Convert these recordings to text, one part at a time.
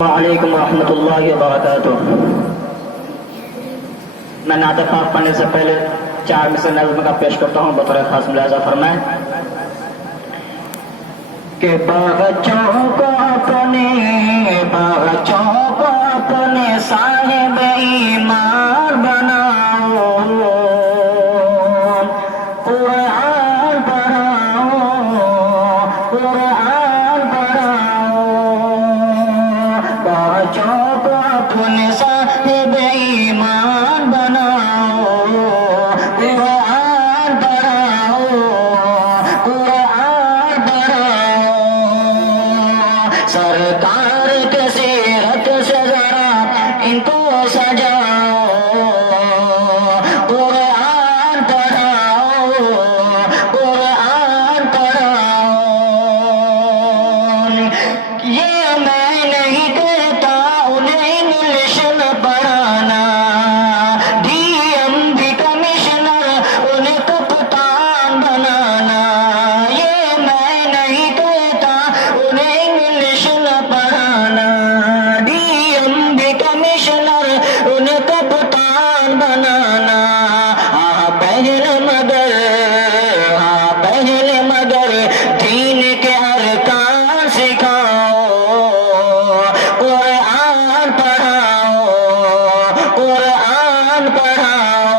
وعلیکم ورحمۃ اللہ وبرکاتہ۔ میں نعت پاک پڑھنے سے پہلے 4 مصرع نظم کا پیش کرتا ہوں، بطور خاص ملاحظہ فرمائیں کہ بچوں کو اپنے صاحب ایمان بناؤ، قرآن پڑھاؤ، بچوں کو اپنے صاحب ایمان بناؤ، قرآن پڑھاؤ، قرآن پڑھاؤ، سرکار کے سیرت سے ذرا ان کو سجاؤ، قرآن پڑھاؤ، قرآن پڑھاؤ۔ یہ میں نہیں کہتا انہیں انگلش میں پڑھانا، ڈی ایم بھی کمشنر انہیں کپتان بنانا، یہ میں نہیں کہتا انہیں انگلش میں پڑھانا، ڈی ایم بھی کمشنر انہیں کپتان بنانا۔ پہلے مگر دین کے ارکان سکھاؤ، قرآن پڑھاؤ، قرآن پڑھاؤ،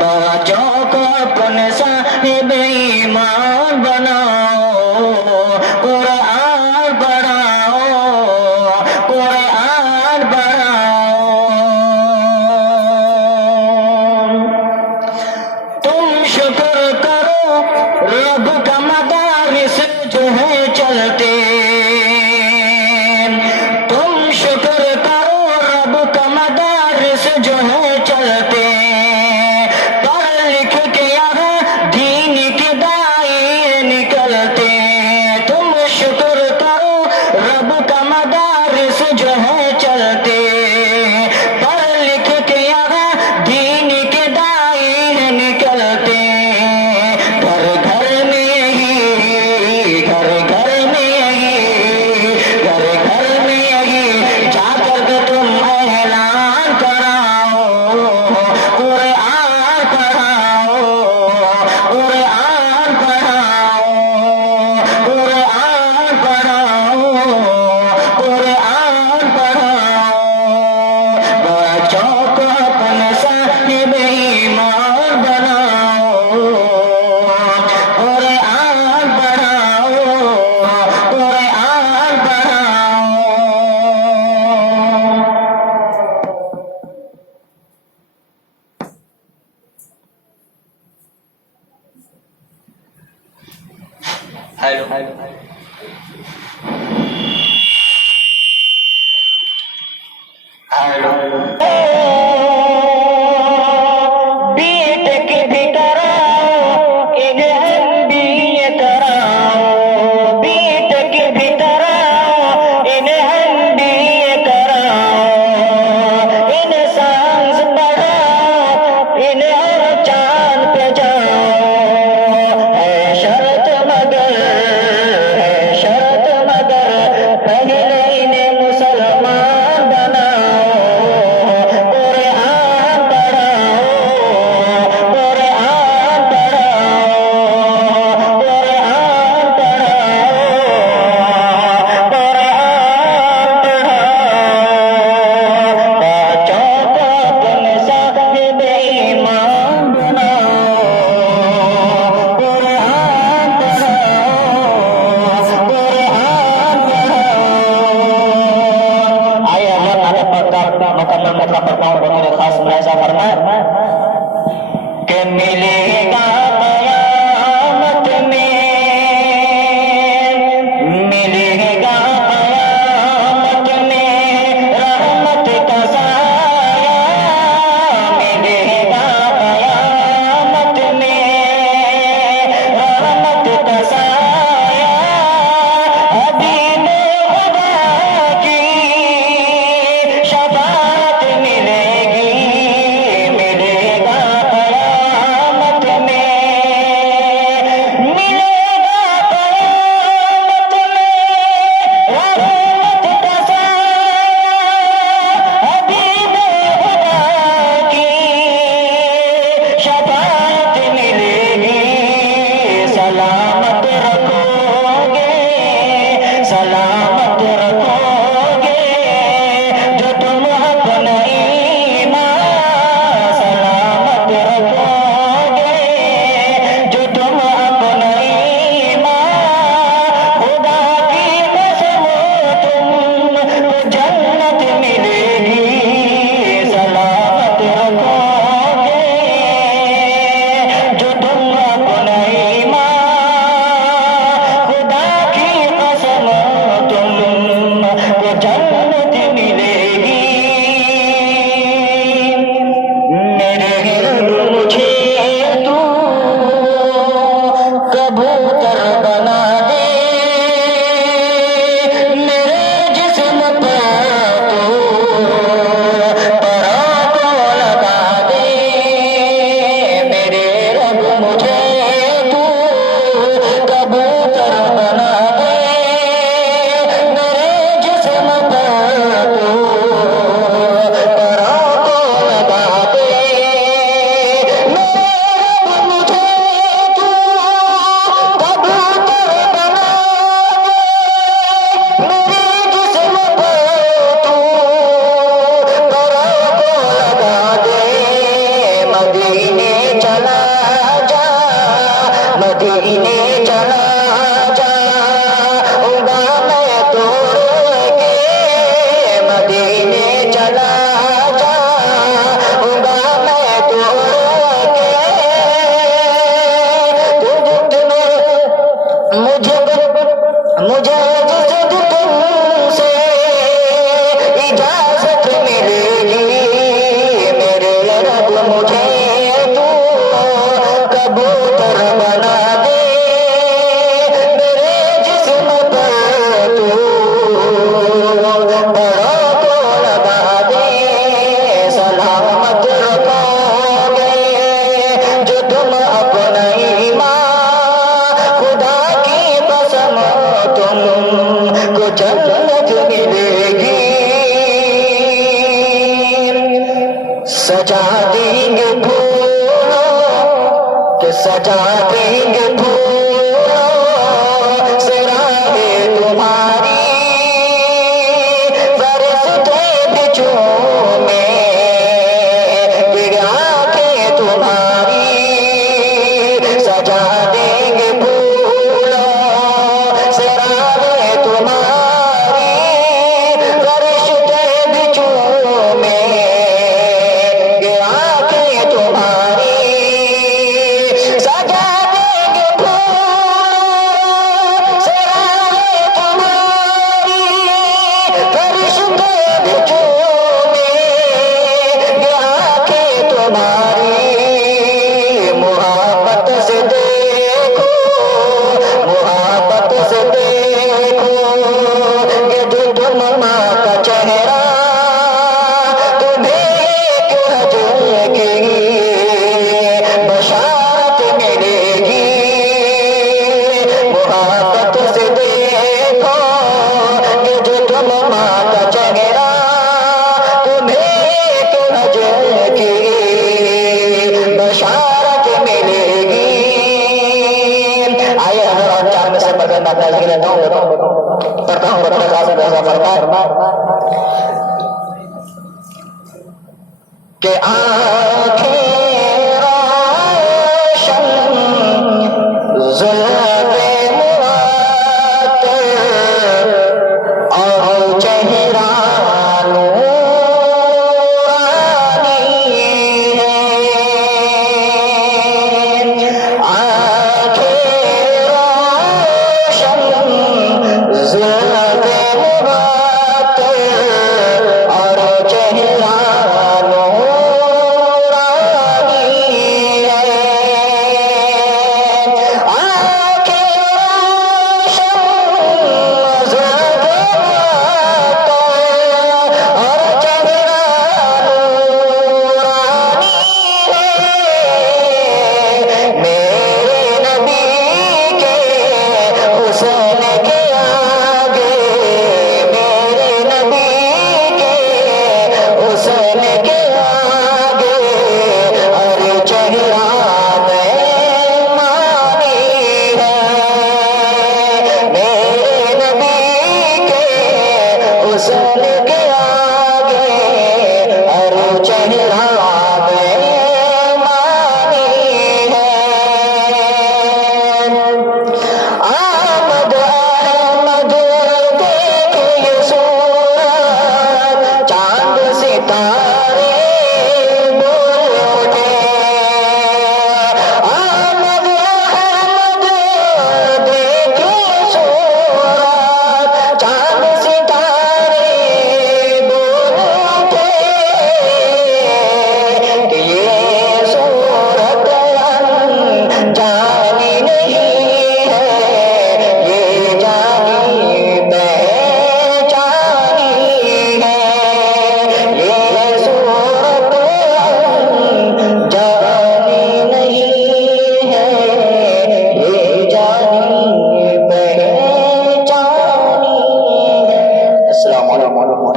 بچوں کو اپنے صاحب ایمان بناؤ، قرآن پڑھاؤ، قرآن پڑھاؤ۔ تم شکر کرو رب کا مدارس جو ہے چلتے، تم شکر کرو رب کا مدارس جو ہے چلتے، پڑھ لکھ کے یہاں دین کے دائی نکلتے، تم شکر کرو رب کا مدارس جو ہے چلتے، پڑھ لکھ کے یہاں دین کے دائی نکلتے، گھر گھر میں ہی جا کر کے تم اعلان کراؤ، قرآن پڑھاؤ، قرآن پڑھاؤ، قرآن پڑھاؤ، قرآن پڑھاؤ، بچوں کو اپنے صاحب ایمان بناؤ، قرآن پڑھاؤ، قرآن پڑھاؤ۔ بیٹ کے بھی کراؤ، انہیں بھی یہ کراؤ، بیٹ کے بھی کراؤ، انہیں بھی یہ کراؤ، انہیں سائنس پڑھاؤ، انہیں چاند پہ جاؤ، ہے شرط مگر پہلے انہیں مسلمان بناؤ، قرآن پڑھاؤ، قرآن پڑھاؤ، قرآن پڑھاؤ، قرآن پڑھاؤ، بچوں کو اپنے صاحب ایمان بناؤ، قرآن پڑھاؤ، قرآن پڑھاؤ۔ آئیے اللہ پاک کا مکمل مطلب پڑھتا ہوں، بطور خاص ملاحظہ فرمائیں کہ ملے گا قیامت میں، ملے گا قیامت میں رحمت کا سایہ، ملے گا قیامت میں رحمت کا سایہ، حبیب خدا کی شفاعت ملے گی، ملے گا قیامت میں، ملے گا قیامت میں سلامت رکھو گے جو تم اپنا ایمان سلامت رکھو گے جو تم اپنا ایمان خدا کی قسم تم کو جنت ملے گی سلامت رکھو گے جو تم اپنا ایمان خدا کی قسم تم کو جنت ملے گی میرے رب مجھے تو کبوتر بنا دے میرے جسم پہ تو پروں کو لگا دے میرے رب مجھے تو کبوتر بنا دے میرے جسم پہ تو پروں کو لگا دے میرے رب مجھے تو کبوتر بنا دے میرے جسم پہ تو پروں کو لگا دے مدینے چلا جا مدینے چلا جا ہوگا میں توڑ کے مدینے چلا جا ہوگا میں توڑ کے مجھے جس تم سے اجازت ملے گی میرے رب مجھے تو کبوتر بنا دے میرے جسم پر تو پروں کو لگا دے سلامت رکھو گے جو تم اپنا ایمان خدا کی قسم تم کو جنت ملے گی سجا دیں گے پھولوں کہ سجا دیں گے پھولوں سے راہیں تمہاری برستے بچوں میں گرا کے تمہاری سجا دیں گے پھولوں سے راہیں تمہاری برستے بچوں میں گرا کے تمہاری سجا دیں گے پھولوں سے راہیں تمہاری فرشتے بچوں میں گرا کے تمہاری محبت سے دیکھو محبت سے دیکھو یہ جو تم ماں کا چہرہ تمہیں ایک حجر کی بشارت ملے گی محبت سے دیکھو یہ جو تم ماں کا چہرہ تمہیں ایک حجر کی بشارت ملے گی آئیے حضرات چار میں سے پڑھنا اپنا ذکر لیتا ہوں پڑھتا ہوں رب خاص فرما کہ آنکھیں روشن زلف معطر اور چہرہ نورانی ہے آنکھیں روشن زلف معطر اور چہرہ نورانی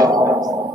وبرکاتہ.